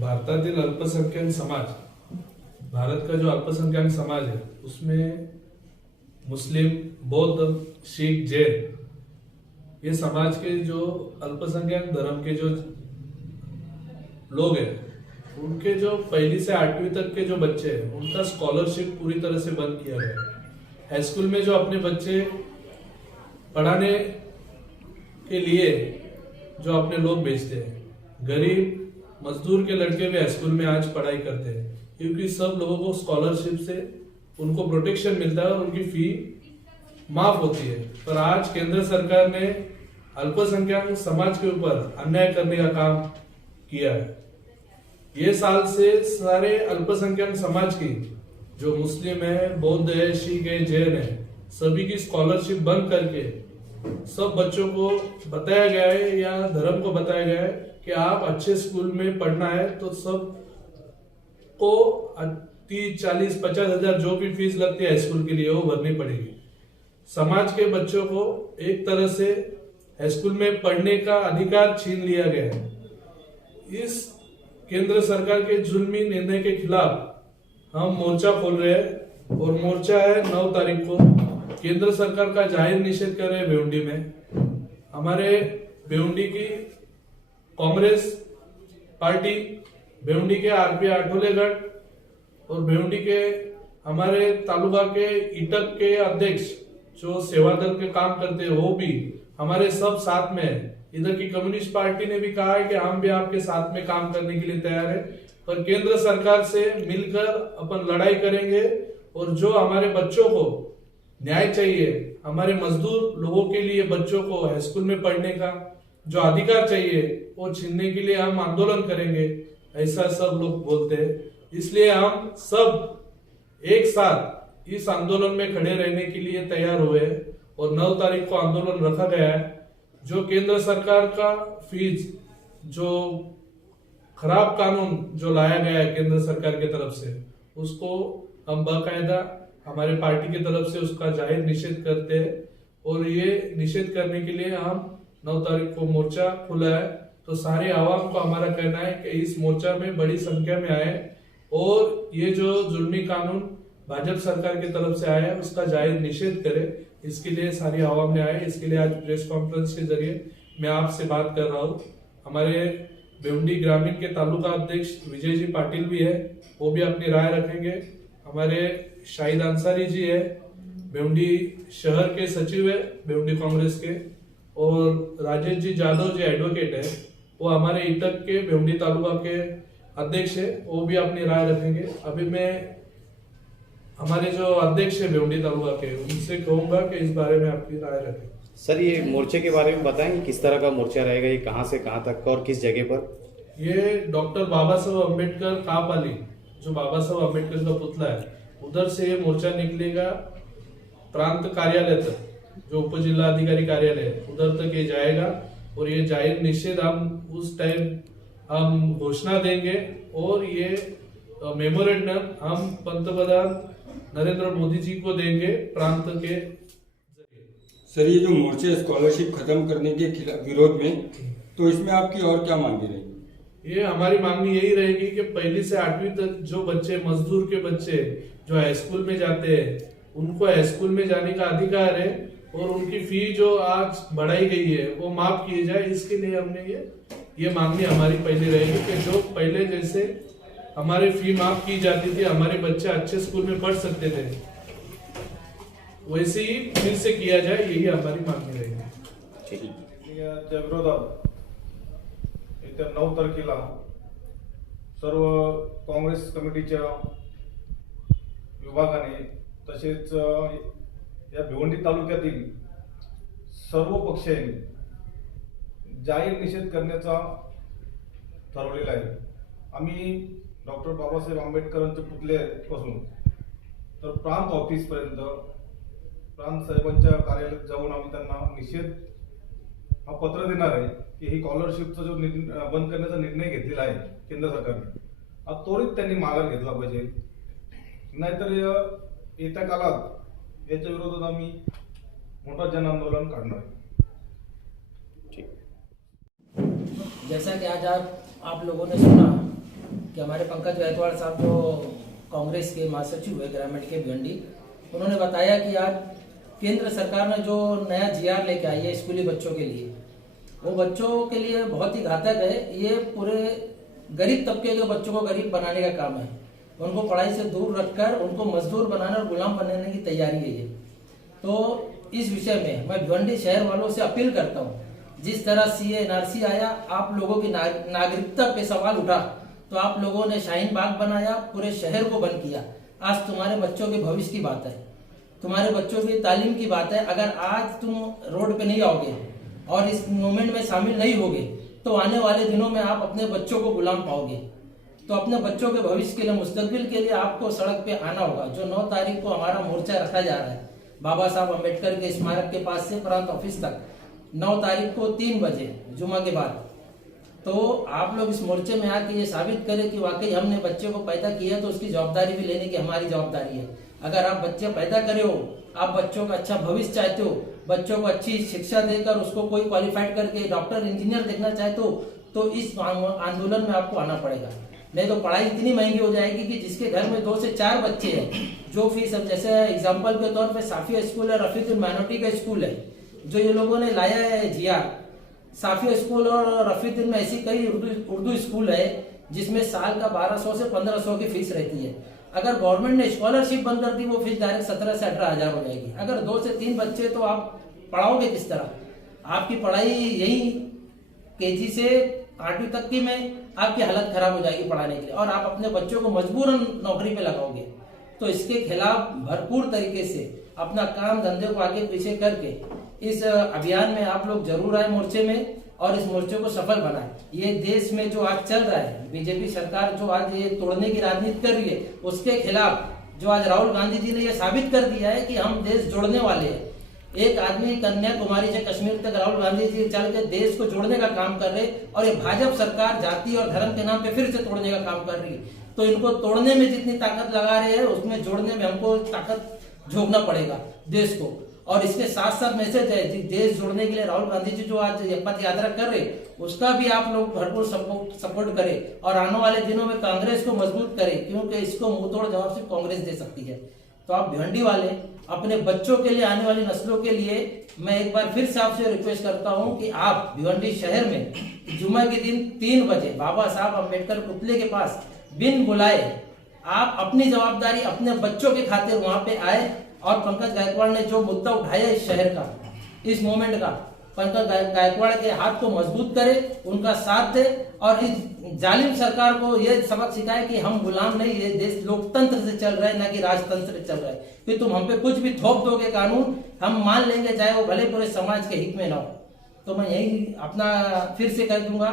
भारतातील अल्पसंख्याक समाज, भारत का जो अल्पसंख्याक समाज है उसमें मुस्लिम, बौद्ध, सिख, जैन ये समाज के जो अल्पसंख्याक धर्म के जो लोग हैं उनके जो 1ली से 8वीं तक के जो बच्चे हैं उनका स्कॉलरशिप पूरी तरह से बंद किया गया है। हाई स्कूल में जो अपने बच्चे पढ़ाने के लिए जो अपने लोग भेजते हैं, गरीब मजदूर के लड़के भी हाई स्कूल में आज पढ़ाई करते हैं क्योंकि सब लोगों को स्कॉलरशिप से उनको प्रोटेक्शन मिलता है और उनकी फी माफ होती है। पर आज केंद्र सरकार ने अल्पसंख्यक समाज के ऊपर अन्याय करने का काम किया है। ये साल से सारे अल्पसंख्यक समाज की जो मुस्लिम है, बौद्ध है, सिख है, जैन है, सभी की स्कॉलरशिप बंद करके सब बच्चों को बताया गया है या धर्म को बताया गया है कि आप अच्छे स्कूल में पढ़ना है तो सब को 30, 40, 50 हजार जो भी फीस लगती है स्कूल के लिए वो भरनी पड़ेगी। समाज के बच्चों को एक तरह से स्कूल में पढ़ने का अधिकार छीन लिया गया है। इस केंद्र सरकार के जुल्मी निर्णय के खिलाफ हम मोर्चा खोल रहे हैं और मोर्चा है 9 तारीख को। केंद्र सरकार का जाहिर निषेध कर रहे हैं भिवंडी में। हमारे भिवंडी की कांग्रेस पार्टी, भिवंडी के आरपी आठवलेगढ़ और भिवंडी के हमारे तालुका के ईटक के अध्यक्ष जो सेवा दल के काम करते हैं वो भी हमारे सब साथ में है। इधर की कम्युनिस्ट पार्टी ने भी कहा है कि हम भी आपके साथ में काम करने के लिए तैयार है, पर केंद्र सरकार से मिलकर अपन लड़ाई करेंगे और जो हमारे बच्चों को न्याय चाहिए, हमारे मजदूर लोगों के लिए बच्चों को हाई स्कूल में पढ़ने का जो अधिकार चाहिए वो छीनने के लिए हम आंदोलन करेंगे, ऐसा सब लोग बोलते हैं। इसलिए हम सब एक साथ इस आंदोलन में खड़े रहने के लिए तैयार हुए और 9 तारीख को आंदोलन रखा गया है। जो केंद्र सरकार का फीस जो खराब कानून जो लाया गया है केंद्र सरकार की तरफ से, उसको हम बाकायदा हमारे पार्टी की तरफ से उसका जाहिर निषेध करते हैं और ये निषेध करने के लिए हम 9 तारीख को मोर्चा खुला है। तो सारे आवाम को हमारा कहना है कि इस मोर्चा में बड़ी संख्या में आए और ये जो जुल्मी कानून भाजपा सरकार की तरफ से आया है उसका जाहिर निषेध करे। इसके लिए सारी आवाम ने आए। इसके लिए आज प्रेस कॉन्फ्रेंस के जरिए मैं आपसे बात कर रहा हूँ। हमारे भिवंडी ग्रामीण के तालुका अध्यक्ष विजय जी पाटिल भी है, वो भी अपनी राय रखेंगे। हमारे शाहिद अंसारी जी है, भिवंडी शहर के सचिव है भिवंडी कांग्रेस के, और राजेश जी जादव जी एडवोकेट है, वो हमारे ईटक के भिवंडी तालुका के अध्यक्ष है, वो भी अपनी राय रखेंगे। अभी मैं हमारे जो अध्यक्ष है भिवंडी तालुका के उनसे कहूंगा कि इस बारे में आपकी राय रखें। सर, ये मोर्चे के बारे में बताएंगे, किस तरह का मोर्चा रहेगा, ये कहां से कहां तक का और किस जगह पर? ये डॉक्टर बाबा साहब अम्बेडकर कापाली, जो बाबा साहब अम्बेडकर का पुतला है, उधर से ये मोर्चा निकलेगा प्रांत कार्यालय तक, जो उप जिला अधिकारी कार्यालय है उधर तक ये जाएगा। और ये जाहिर निषेध हम उस टाइम हम घोषणा देंगे और ये मेमोरेंडम हम पंतप्रधान नरेंद्र मोदी जी को देंगे प्रांत के। सर, ये जो मोर्चे स्कॉलरशिप खत्म करने के विरोध में, तो इसमें आपकी और क्या मांगी रहेगी? ये हमारी मांगनी यही रहेगी कि 1ली से 8वीं तक जो बच्चे, मजदूर के बच्चे जो हाई स्कूल में जाते हैं, उनको हाई स्कूल में जाने का अधिकार है और उनकी फी जो आज बढ़ाई गई है वो माफ किए जाए। इसके लिए हमने ये मांगनी हमारी पहले रहेगी कि जो पहले जैसे हमारे फी माफ की जाती थी, हमारे बच्चे अच्छे स्कूल में पढ़ सकते थे, वैसे ही फिर से किया जाए, यही हमारी मांगणी रहेगी। याच्या विरोधात येत्या 9 तारखेला सर्व काँग्रेस कमिटीच्या विभागाने तसेच या भिवंडी तालुक्यातील सर्व पक्षांनी जाहीर निषेध करण्याचा ठरवलेला आहे। आम्ही डॉक्टर बाबासाहेब आंबेडकरांच्या पुतळ्यापासून तर प्रांत ऑफिस पर्यंत प्रांत साहेबांच्या कार्यालयात जाऊन आम्ही त्यांना निषेध हा पत्र देणार आहे की ही स्कॉलरशिपचा जो बंद करण्याचा निर्णय घेतलेला आहे केंद्र सरकारने, हा त्वरित त्यांनी माघार घेतला पाहिजे, नाहीतर येत्या काळात याच्या विरोधात आम्ही मोठा जन आंदोलन काढणार आहे। जैसा कि आज आप लोगों ने सुना कि हमारे पंकज गायकवाड़ साहब जो कांग्रेस के महासचिव है ग्रामीण के भिवंडी, उन्होंने बताया कि आज केंद्र सरकार ने जो नया GR लेके आई है स्कूली बच्चों के लिए, वो बच्चों के लिए बहुत ही घातक है। ये पूरे गरीब तबके के बच्चों को गरीब बनाने का काम है। उनको पढ़ाई से दूर रखकर उनको मजदूर बनाने और गुलाम बनाने की तैयारी है ये। तो इस विषय में मैं भिवंडी शहर वालों से अपील करता हूँ, जिस तरह CA NRC आया, आप लोगों की नागरिकता पे सवाल उठा, तो आप लोगों ने शाहीन बाग बनाया, पूरे शहर को बंद किया। आज तुम्हारे बच्चों के भविष्य की बात है, तुम्हारे बच्चों की तालीम की बात है। अगर आज तुम रोड पे नहीं आओगे और इस मूवमेंट में शामिल नहीं होगे, तो आने वाले दिनों में आप अपने बच्चों को गुलाम पाओगे। तो अपने बच्चों के भविष्य के लिए, मुस्तकबिल के लिए आपको सड़क पे आना होगा। जो 9 तारीख को हमारा मोर्चा रखा जा रहा है बाबा साहब अम्बेडकर के स्मारक के पास से प्रांत ऑफिस तक, 9 तारीख को 3 बजे जुमा के बाद, तो आप लोग इस मोर्चे में आके ये साबित करें कि वाकई हमने बच्चे को पैदा किया, तो उसकी जवाबदारी भी लेने की हमारी जवाबदारी है। अगर आप बच्चे पैदा करे हो, आप बच्चों का अच्छा भविष्य चाहते हो, बच्चों को अच्छी शिक्षा देकर उसको कोई क्वालिफाइड करके डॉक्टर इंजीनियर देखना चाहते हो, तो इस आंदोलन में आपको आना पड़ेगा। नहीं तो पढ़ाई इतनी महंगी हो जाएगी कि जिसके घर में 2 से 4 बच्चे हैं, जो फीस, अब जैसे एग्जाम्पल के तौर पे साफिया स्कूल है, रफीकुल माइनॉरिटी का स्कूल है, जो ये लोगों ने लाया है GR। साफिया स्कूल और रफीकुल में ऐसी कई उर्दू स्कूल है जिसमें साल का 1200 से 1500 की फीस रहती है। अगर गवर्नमेंट ने स्कॉलरशिप बंद कर दी, वो फीस डायरेक्ट 17 से 18 हजार हो जाएगी। अगर 2 से 3 बच्चे, तो आप पढ़ाओगे किस तरह? आपकी पढ़ाई यही KG से 8वीं तक की में आपकी हालत खराब हो जाएगी पढ़ाने के लिए, और आप अपने बच्चों को मजबूरन नौकरी पे लगाओगे। तो इसके खिलाफ भरपूर तरीके से अपना काम धंधे को आगे पीछे करके इस अभियान में आप लोग जरूर आए मोर्चे में, और इस मोर्चे को सफल बनाए। ये देश में जो आज चल रहा है, बीजेपी सरकार जो आज ये तोड़ने की राजनीति कर रही है, उसके खिलाफ जो आज राहुल गांधी जी ने ये साबित कर दिया है कि हम देश जोड़ने वाले हैं। एक आदमी कन्याकुमारी से कश्मीर तक राहुल गांधी जी चल के देश को जोड़ने का काम कर रहे, और ये भाजपा सरकार जाति और धर्म के नाम पे फिर से तोड़ने का काम कर रही है। तो इनको तोड़ने में जितनी ताकत लगा रहे हैं, उसमें जोड़ने में हमको ताकत झोंकना पड़ेगा देश को। और इसके साथ साथ मैसेज है, देश जोड़ने के लिए राहुल गांधी जी जो आज पथ यात्रा कर रहे, उसका भी आप लोग भरपूर सपोर्ट करें, और आने वाले दिनों में कांग्रेस को मजबूत करें, क्योंकि इसको मुंहतोड़ जवाब सिर्फ कांग्रेस दे सकती है। तो आप भिवंडी वाले अपने बच्चों के लिए, आने वाली नस्लों के लिए, मैं एक बार फिर से आपसे रिक्वेस्ट करता हूं कि आप भिवंडी शहर में जुम्मे के दिन 3 बजे बाबा साहब अम्बेडकर पुतले के पास बिन बुलाए आप अपनी जवाबदारी अपने बच्चों के खातिर वहां पे आए, और पंकज गायकवाड़ ने जो मुद्दा उठाया इस शहर का, इस मूवमेंट का, पंकज गायकवाड़ के हाथ को मजबूत करे, उनका साथ दे, और इस जालिम सरकार को ये सबक सिखाए कि हम गुलाम नहीं, ये देश लोकतंत्र से चल रहा है, ना कि राजतंत्र से चल रहा है। कि तुम हम पे कुछ भी थोप दोगे कानून, हम मान लेंगे, चाहे वो भले पूरे समाज के हित में ना हो। तो मैं यही अपना फिर से कह दूंगा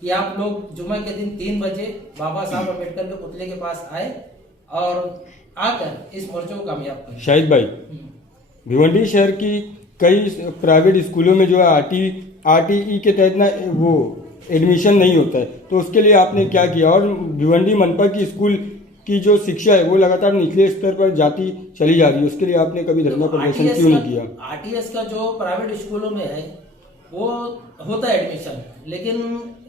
कि आप लोग जुम्मे के दिन 3 बजे बाबा साहब अम्बेडकर के पुतले के पास आए, और आकर इस मोर्चे को कामयाब करें। शाहिद भाई, भिवंडी शहर की कई प्राइवेट स्कूलों में जो है RTE के तहत ना वो एडमिशन नहीं होता है, तो उसके लिए आपने क्या किया? और भिवंडी मनपा की स्कूल की जो शिक्षा है वो लगातार निचले स्तर पर जाती चली जा रही है, उसके लिए आपने कभी धरना प्रदर्शन क्यों नहीं किया? RTS का जो प्राइवेट स्कूलों में है वो होता है एडमिशन, लेकिन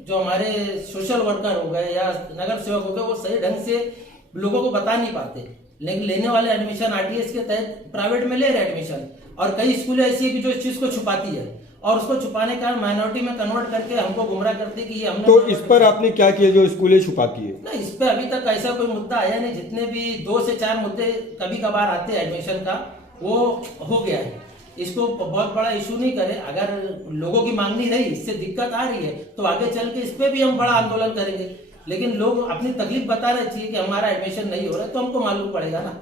जो हमारे सोशल वर्कर हो गए या नगर सेवक हो गए, वो सही ढंग से लोगों को बता नहीं पाते। लेकिन लेने वाले एडमिशन RTS के तहत प्राइवेट में ले रहे एडमिशन, और कई स्कूलें ऐसी है कि जो इस चीज को छुपाती है, और उसको छुपाने का माइनॉरिटी में कन्वर्ट करके हमको गुमराह करती है कि ये हमने। तो इस पर आपने क्या किया जो स्कूलें छुपाती है? नहीं, इस पे अभी तक ऐसा कोई मुद्दा आया नहीं। जितने भी 2 से 4 मुद्दे कभी कभार आते हैं एडमिशन का, वो हो गया है। इसको बहुत बड़ा इशू नहीं करे। अगर लोगों की मांगनी रही, इससे दिक्कत आ रही है, तो आगे चल के इस पे भी हम बड़ा आंदोलन करेंगे। लेकिन लोग अपनी तकलीफ बताना चाहिए कि हमारा एडमिशन नहीं हो रहा है, तो हमको मालूम पड़ेगा ना।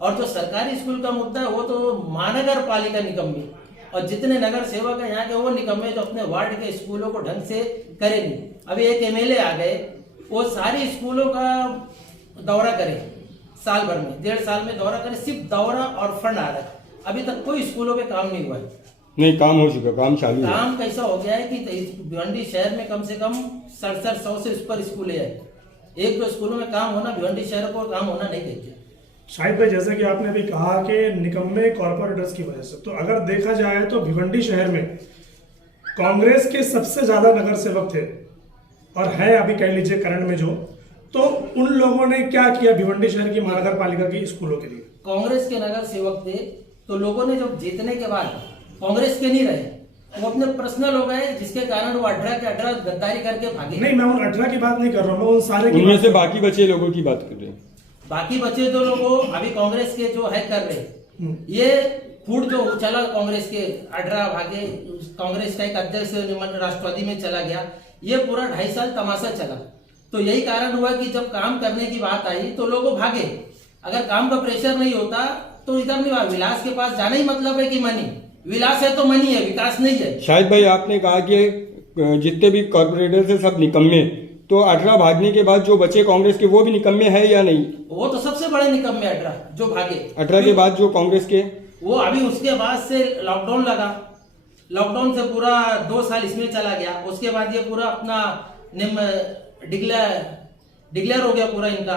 और जो सरकारी स्कूल का मुद्दा है, वो तो महानगर पालिका निकम्मी, और जितने नगर सेवक है यहाँ के, वो निकम्मे जो अपने वार्ड के स्कूलों को ढंग से करे नहीं। अभी एक MLA आ गए, वो सारी स्कूलों का दौरा करे, साल भर में 1.5 साल में दौरा करे, सिर्फ दौरा और फंड आ रहा है। अभी तक कोई स्कूलों पे काम नहीं हुआ है। नहीं, काम हो चुका, काम चालू है। काम कैसा हो गया है कि भिवंडी शहर में कम से कम 6700 से ऊपर स्कूल है। 1-2 स्कूलों में काम होना भिवंडी शहर को काम होना नहीं कहते। शाहिद भाई, जैसे कि आपने भी कहा कि निकम्मे कॉर्पोरेटर्स की वजह से, तो अगर देखा जाए तो भिवंडी शहर में कांग्रेस के सबसे ज्यादा नगर सेवक थे और हैं अभी कह लीजिए करंट में जो, तो उन लोगों ने क्या किया भिवंडी शहर की महानगर पालिका की स्कूलों के लिए? कांग्रेस के नगर सेवक थे, तो लोगों ने जब जीतने के बाद कांग्रेस के नहीं रहे, वो अपने पर्सनल हो गए, जिसके कारण वो 18 के 18 गद्दारी करके भागे। नहीं, मैं उन 18 की बात नहीं कर रहा हूँ, मैं उन सारे की उनमें बात से बाकी बचे लोगों की बात कर रहे हैं। बाकी बचे तो लोगों अभी कांग्रेस के जो है कर रहे, ये फूड जो चला कांग्रेस के 18 भागे, कांग्रेस का एक अध्यक्ष राष्ट्रवादी में चला गया, ये पूरा 2.5 साल तमाशा चला। तो यही कारण हुआ कि जब काम करने की बात आई तो लोग भागे। अगर काम का प्रेशर नहीं होता तो इधर नहीं, विलास के पास जाना ही मतलब है कि मनी, विलास है तो मनी है, विकास नहीं है। शायद भाई आपने कहा कि जितने भी कॉर्पोरेटर थे सब निकम्मे, तो 18 भागने के बाद जो बचे कांग्रेस के वो भी निकम्मे है या नहीं? वो तो सबसे बड़े निकम्मे 18 जो भागे। 18 के बाद जो कांग्रेस के, वो अभी उसके बाद से लॉकडाउन लगा, लॉकडाउन से पूरा 2 साल इसमें चला गया, उसके बाद ये पूरा अपना डिक्लेयर हो गया पूरा इनका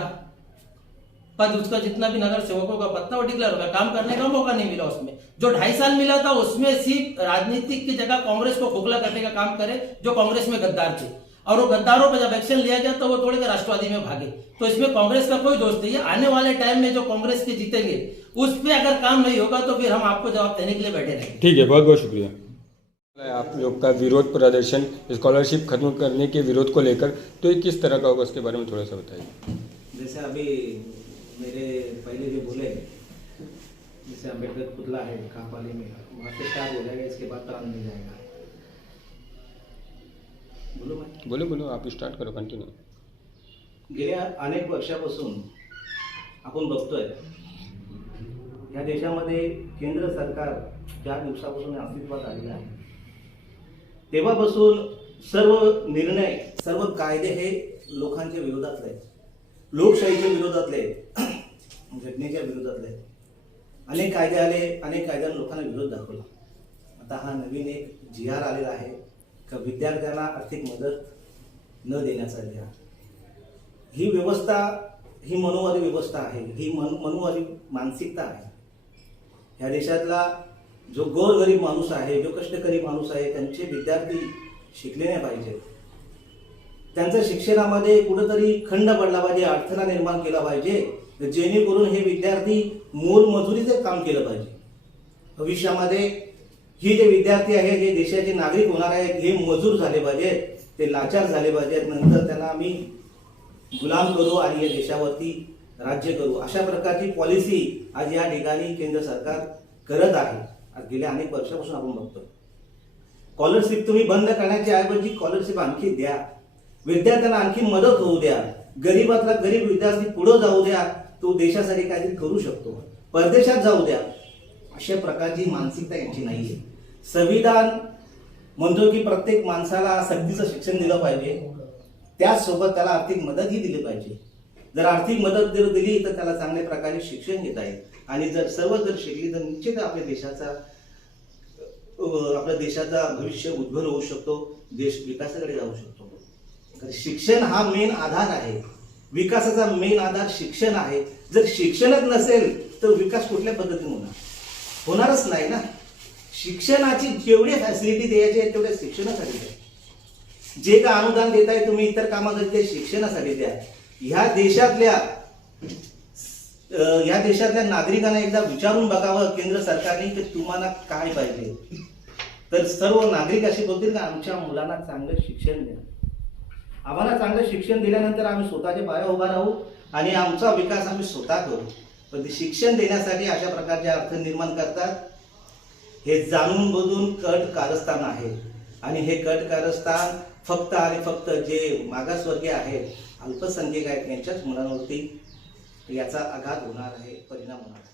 पद, उसका जितना भी नगर सेवकों का पद था वो डिक्लेयर हो गया, काम करने का मौका नहीं मिला उसमें। जो 2.5 साल मिला था उसमें सिर्फ राजनीतिक की जगह कांग्रेस को खोखला करने का काम करे जो कांग्रेस में गद्दार थे, और वो गद्दारों पर जब एक्शन लिया गया तो वो तोड़ के राष्ट्रवादी में भागे। तो इसमें कांग्रेस का कोई दोष नहीं है। आने वाले टाइम में जो कांग्रेस के जीतेंगे उस पर अगर काम नहीं होगा तो फिर हम आपको जवाब देने के लिए बैठे रहेंगे। ठीक है, बहुत बहुत शुक्रिया। आप लोग का विरोध प्रदर्शन स्कॉलरशिप खत्म करने के विरोध को लेकर, तो ये किस तरह का होगा उसके बारे में थोड़ा सा बताइए। जैसे अभी मेरे पहले जो बोले, जैसे अम्बेडकर पुतला है कापाली में, वहाँ से स्टार्ट हो जाएगा, इसके बाद प्राण मिल जाएगा। बोलो भाई, बोलो आप स्टार्ट करो, कंटिन्यू। गेल्या अनेक वर्षापासून आपण बघतोय या देशामध्ये केंद्र सरकार ज्या दिवसापासून अस्तित्वात आलेलं आहे तेव्हापासून सर्व निर्णय, सर्व कायदे हे लोकांच्या विरोधातले आहेत, लोकशाहीच्या विरोधातले आहेत, घटनेच्या विरोधातले आहेत। अनेक कायदे आले, अनेक कायद्यांना लोकांना विरोध दाखवला। आता हा नवीन एक GR आलेला आहे का विद्यार्थ्यांना आर्थिक मदत न देण्याचा GR। ही व्यवस्था ही मनुवादी व्यवस्था आहे, ही मनुवादी मानसिकता आहे। ह्या देशातला जो गोरगरीब माणूस आहे, जो कष्टकरी माणूस आहे, त्यांचे विद्यार्थी शिकले नाही पाहिजे, त्यांच्या शिक्षणामध्ये कुठेतरी खंड पडला पाहिजे, अडथळा निर्माण केला पाहिजे, जेणेकरून हे विद्यार्थी मोलमजुरीचे काम केलं पाहिजे। भविष्यामध्ये ही जे विद्यार्थी आहेत हे देशाचे नागरिक होणार आहेत, हे मजूर झाले पाहिजेत, ते लाचार झाले पाहिजेत, नंतर त्यांना आम्ही गुलाम करू आणि या देशावरती राज्य करू, अशा प्रकारची पॉलिसी आज या ठिकाणी केंद्र सरकार करत आहे। आज गेल्या अनेक वर्षापासून आपण बघतोय स्कॉलरशिप तुम्ही बंद करण्याची ऐवजी स्कॉलरशिप आणखी द्या, विद्यार्थ्यांना आणखी मदत होऊ द्या, गरीबातला गरीब विद्यार्थी पुढे जाऊ द्या, तो देशासाठी काहीतरी करू शकतो, परदेशात जाऊ द्या, अशा प्रकारची मानसिकता यांची नाहीये। संविधान म्हणतो की प्रत्येक माणसाला सक्तीचं शिक्षण दिलं पाहिजे, त्याचसोबत त्याला आर्थिक मदतही दिली पाहिजे। जर आर्थिक मदत जर दिली तर त्याला चांगल्या प्रकारे शिक्षण घेता येईल, आणि जर सर्व जर शिकली तर निश्चित आपल्या देशाचा भविष्य उज्ज्वल होऊ शकतो, देश विकासाकडे जाऊ शकतो। तर शिक्षण हा मेन आधार आहे, विकासाचा मेन आधार शिक्षण आहे। जर शिक्षणच नसेल तर विकास कुठल्या पद्धतीने होणारच नाही ना। शिक्षणाची जेवढी फॅसिलिटी द्यायची आहे तेवढ्या शिक्षणासाठी द्या, जे का अनुदान देताय तुम्ही इतर कामासाठी ते शिक्षणासाठी द्या। ह्या देशातल्या नागरिकांना एकदा विचारून बघावं केंद्र सरकारने की तुम्हाला काय पाहिजे, तर सर्व नागरिक असे बोलतील का आमच्या मुलांना चांगलं शिक्षण द्या। आम्हाला चांगलं शिक्षण दिल्यानंतर आम्ही स्वतःच्या पायावर उभा राहू आणि आमचा विकास आम्ही स्वतः करू। पण ते शिक्षण देण्यासाठी अशा प्रकारचे अर्थ निर्माण करतात, हे जाणून बुजून कट कारस्थान आहे। आणि हे कट कारस्थान फक्त आणि फक्त जे मागासवर्गीय आहेत, अल्पसंख्याक आहेत, यांच्याच मुलांवरती याचा आघात होणार आहे, परिणाम होणार आहे।